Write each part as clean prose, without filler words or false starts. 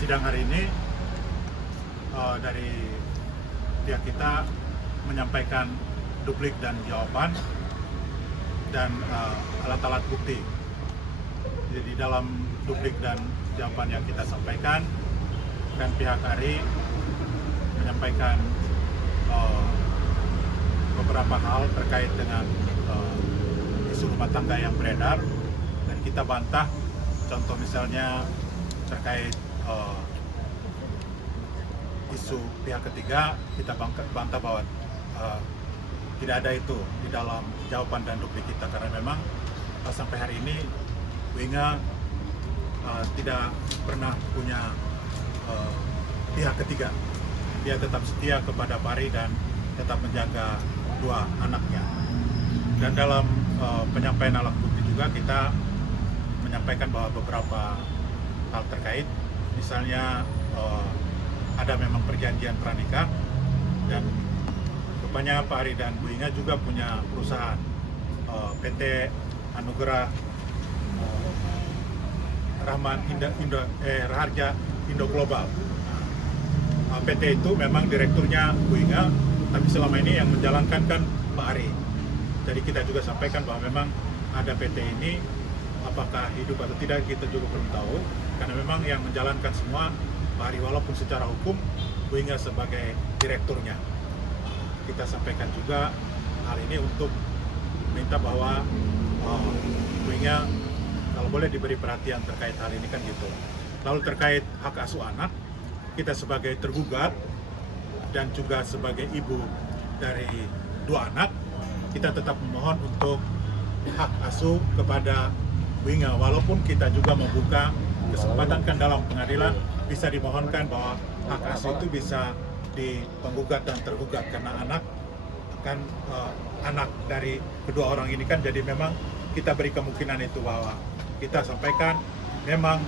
sidang hari ini dari pihak kita menyampaikan duplik dan jawaban dan alat-alat bukti. Jadi dalam duplik dan jawaban yang kita sampaikan, dan pihak Ari menyampaikan beberapa hal terkait dengan isu rumah tangga yang beredar, dan kita bantah. Contoh misalnya terkait isu pihak ketiga, kita bantah bahwa tidak ada itu di dalam jawaban dan duplik kita, karena memang sampai hari ini Winga tidak pernah punya pihak ketiga. Dia tetap setia kepada Pari dan tetap menjaga dua anaknya. Dan dalam penyampaian alat bukti juga kita menyampaikan bahwa beberapa hal terkait, misalnya ada memang perjanjian pranikah, dan rupanya Pak Ari dan Bu Inga juga punya perusahaan PT Anugerah Rahman Raharja Indo Global. PT itu memang direkturnya Bu Inga, tapi selama ini yang menjalankan kan Pak Ari. Jadi kita juga sampaikan bahwa memang ada PT ini, apakah hidup atau tidak kita juga belum tahu, karena memang yang menjalankan semua Pak Ari, walaupun secara hukum Bu Inga sebagai direkturnya. Kita sampaikan juga hal ini untuk minta bahwa Bu Inga kalau boleh diberi perhatian terkait hal ini kan gitu. Lalu terkait hak asuh anak, kita sebagai tergugat dan juga sebagai ibu dari dua anak, kita tetap memohon untuk hak asuh kepada Bu Inga, walaupun kita juga membuka kesempatan kan dalam pengadilan bisa dimohonkan bahwa hak asuh itu bisa di penggugat dan tergugat, karena anak kan anak dari kedua orang ini kan, jadi memang kita beri kemungkinan itu, bahwa kita sampaikan memang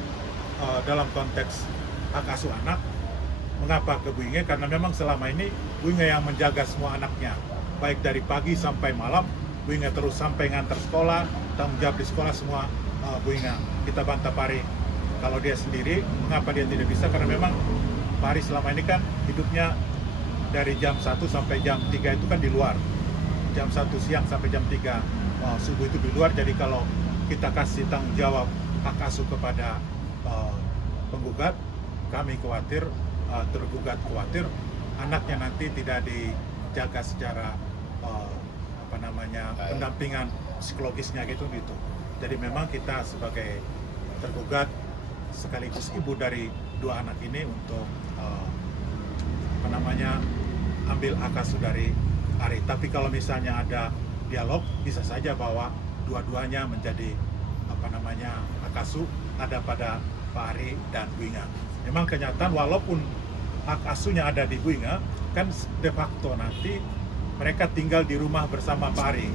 dalam konteks hak asuh anak, mengapa ke Bu Inga, karena memang selama ini Bu Inga yang menjaga semua anaknya, baik dari pagi sampai malam. Bu Inga terus sampai ngantar sekolah, tanggung jawab di sekolah semua Bu Inga. Kita bantah Pari kalau dia sendiri, mengapa dia tidak bisa, karena memang Pari selama ini kan hidupnya dari jam 1 sampai jam 3 itu kan di luar, jam 1 siang sampai jam 3 subuh itu di luar. Jadi kalau kita kasih tanggung jawab hak asuh kepada penggugat, kami khawatir, tergugat khawatir anaknya nanti tidak dijaga secara pendampingan psikologisnya gitu. Jadi memang kita sebagai tergugat sekaligus ibu dari dua anak ini untuk ambil hak asuh dari Ari. Tapi kalau misalnya ada dialog, bisa saja bahwa dua-duanya menjadi hak asuh ada pada Pak Ari dan Bu Inga. Memang kenyataan walaupun hak asuhnya ada di Bu Inga, kan de facto nanti mereka tinggal di rumah bersama Pak Ari.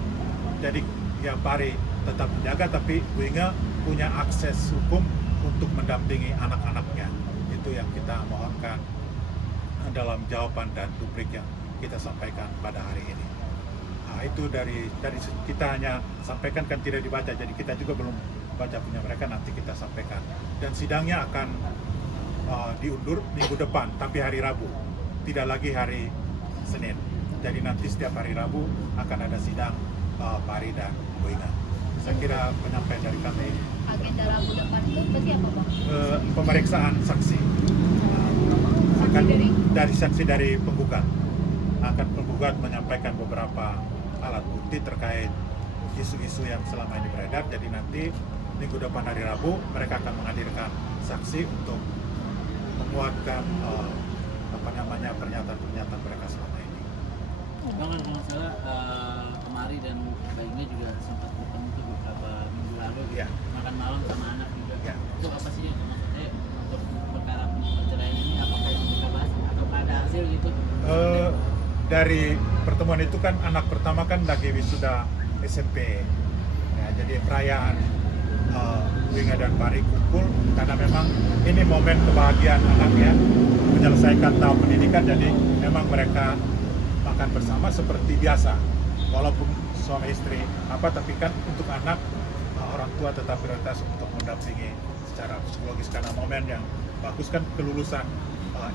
Jadi ya Pak Ari tetap menjaga, tapi Bu Inga punya akses hukum untuk mendampingi anak-anaknya. Itu yang kita mohonkan dalam jawaban dan duplik yang kita sampaikan pada hari ini. Nah, itu dari kita hanya sampaikan, kan tidak dibaca, jadi kita juga belum baca punya mereka, nanti kita sampaikan. Dan sidangnya akan diundur minggu depan, tapi hari Rabu, tidak lagi hari Senin. Jadi nanti setiap hari Rabu akan ada sidang Pari dan Bu Inga. Saya kira penyampaian dari kami. Agenda Rabu depan itu berarti apa, Bang? Pemeriksaan saksi. Akan dari saksi dari penggugat. Akan penggugat menyampaikan beberapa alat bukti terkait isu-isu yang selama ini beredar. Jadi nanti minggu depan hari Rabu mereka akan menghadirkan saksi untuk menguatkan pernyataan-pernyataan mereka selama ini. Bang, kalau nggak salah kemari dan Mbak Inga juga sempat bertemu tuh beberapa minggu lalu, Ya. makan malam sama anak juga. Ya. Itu apa sih yang maksudnya untuk perkara perceraian ini, apakah yang kita bahas atau ada hasil gitu? Dari pertemuan itu kan anak pertama kan lagi wisuda SMP, ya, jadi perayaan Winga dan Pari kumpul karena memang ini momen kebahagiaan anaknya menyelesaikan tahun pendidikan, jadi memang mereka makan bersama seperti biasa walaupun suami istri tapi kan untuk anak orang tua tetap prioritas untuk mendampingi secara psikologis karena momen yang bagus kan kelulusan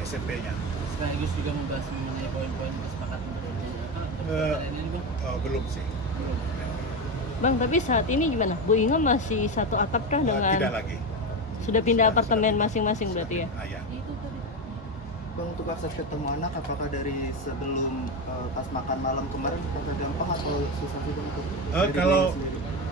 SMP-nya. Sekaligus juga membahas mengenai poin-poin kesepakatan perjanjian ini Bang. Belum sih. Bang, tapi saat ini gimana? Bu Inga masih satu atap kah dengan Tidak lagi. sudah pindah apartemen masing-masing berarti ya? Ya. Bang, untuk akses ketemu anak, apakah dari sebelum pas makan malam kemarin apakah gampang atau susah sih Bang? Kalau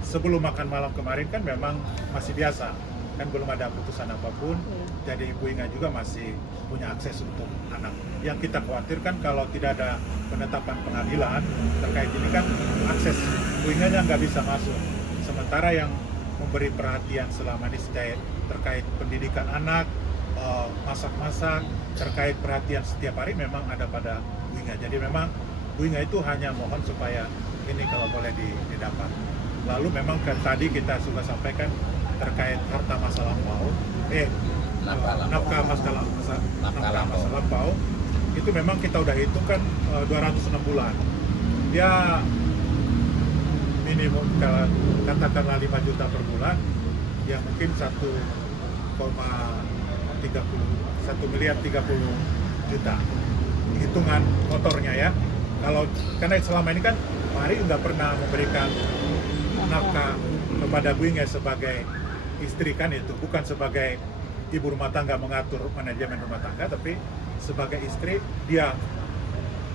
sebelum makan malam kemarin kan memang masih biasa, kan belum ada putusan apapun, jadi Ibu Inga juga masih punya akses untuk anak. Yang kita khawatirkan kalau tidak ada penetapan pengadilan terkait ini kan akses Ibu Inga nggak bisa masuk. Sementara yang memberi perhatian selama ini terkait pendidikan anak, masak-masak, terkait perhatian setiap hari memang ada pada Bu Inga. Jadi memang Bu Inga itu hanya mohon supaya ini kalau boleh didapat. Lalu memang kan tadi kita sudah sampaikan terkait harta masa lampau, nafkah masa lampau, itu memang kita udah hitung kan 206 bulan. Dia minimum kalau katakanlah 5 juta per bulan, ya mungkin 1 miliar 30 juta hitungan motornya ya. Kalau karena selama ini kan Pak Ari nggak pernah memberikan nafkah kepada Bu Inga sebagai istri kan, itu bukan sebagai ibu rumah tangga mengatur manajemen rumah tangga, tapi sebagai istri dia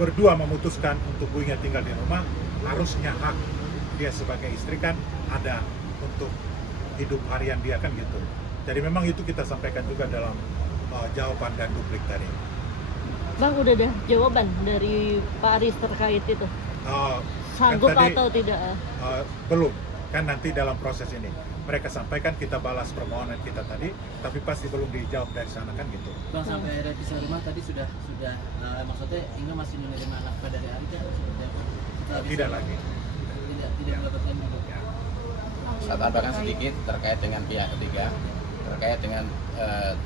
berdua memutuskan untuk Bu Inga tinggal di rumah, harusnya hak dia sebagai istri kan ada untuk hidup harian dia kan gitu. Jadi memang itu kita sampaikan juga dalam jawaban dan duplik tadi. Bang, udah ada jawaban dari Pak Aris terkait itu? Sanggup kan tadi, atau tidak? Belum, kan nanti dalam proses ini mereka sampaikan, kita balas permohonan kita tadi, tapi pasti belum dijawab dari sana kan gitu. Bang, sampai revisi rumah tadi sudah maksudnya Inga masih menerima nafkah dari Ari kan? Tidak lagi. Tidak mendapatkan juga. Saya tambahkan sedikit terkait dengan pihak ketiga, terkait dengan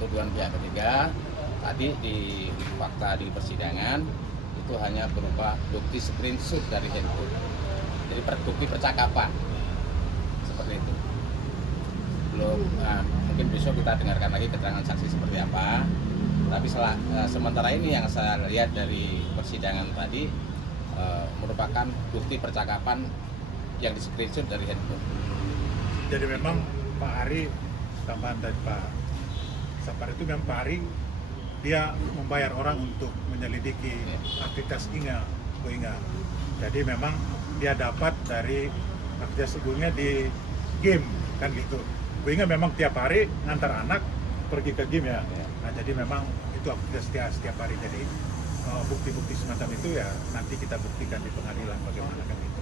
tuduhan pihak ketiga. Tadi di fakta di persidangan itu hanya berupa bukti screenshot dari handphone, jadi bukti percakapan seperti itu. Belum, mungkin besok kita dengarkan lagi keterangan saksi seperti apa. Tapi sementara ini yang saya lihat dari persidangan tadi merupakan bukti percakapan yang di screenshot dari handphone. Jadi memang Pak Ari, tambahan dari Pak Sapar itu memang Pak Ari dia membayar orang untuk menyelidiki aktivitas Bu Inga. Jadi memang dia dapat dari aktivitas Bu Inga di game kan gitu. Bu Inga memang tiap hari ngantar anak pergi ke game ya. Nah jadi memang itu aktivitas setiap hari. Jadi bukti-bukti semacam itu ya nanti kita buktikan di pengadilan bagaimana kan itu.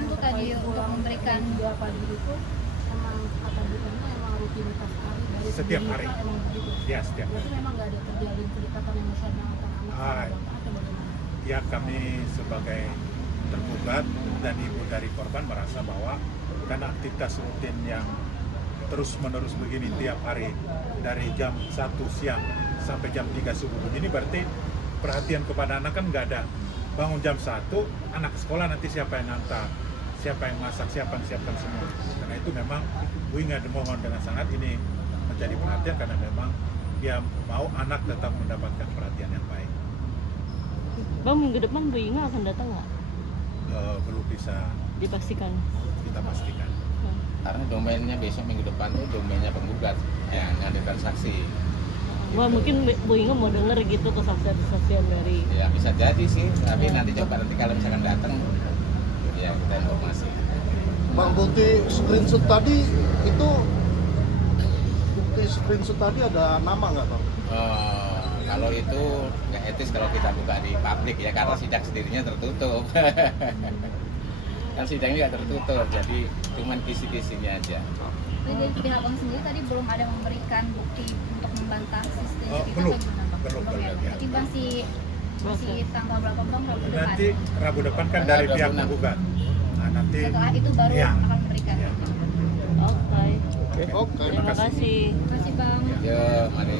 Untuk tadi untuk memberikan Setiap hari. Ya, setiap hari. Memang nggak ada terjalin kedekatan emosional antara anak atau bagaimana? Ya kami sebagai tergugat dan ibu dari korban merasa bahwa karena aktivitas rutin yang terus-menerus begini tiap hari dari jam 1 siang sampai jam 3 subuh begini, berarti perhatian kepada anak kan nggak ada. Bangun jam 1, anak sekolah nanti siapa yang ngantar, siapa yang masak, siapa yang siapkan semua. Karena itu memang Bu Inga mohon dengan sangat ini menjadi perhatian, karena memang dia mau anak tetap mendapatkan perhatian yang baik. Bang, minggu depan Bu Inga akan datang nggak? Belum bisa Dipastikan. kita pastikan. Karena domainnya besok minggu depan itu domainnya penggugat yang menghadirkan saksi. Wah, mungkin Bu Inga mau denger gitu kesaksian-kesaksian dari... Ya bisa jadi sih, tapi nanti coba nanti kalau misalkan datang, ya kita informasi. Bang, bukti screenshot tadi itu, bukti screenshot tadi ada nama nggak Bang? Kalau itu nggak etis kalau kita buka di publik ya, karena sidang sendirinya tertutup. Kan sidangnya nggak tertutup, jadi cuma kisi-kisinya aja. Jadi pihak Bang sendiri tadi belum ada memberikan bukti untuk membantah sistem itu Belum. bagaimana, Bang? Belum, ya. ya. Jadi masih tanggal berapa Bang? Rabu depan. Nanti Rabu depan kan dari Tanggal pihak 26. penggugat. Nah nanti Setelah itu baru ya. akan memberikan. Ya. Oke. Oke. Terima kasih. Terima kasih Bang. Ya, mari.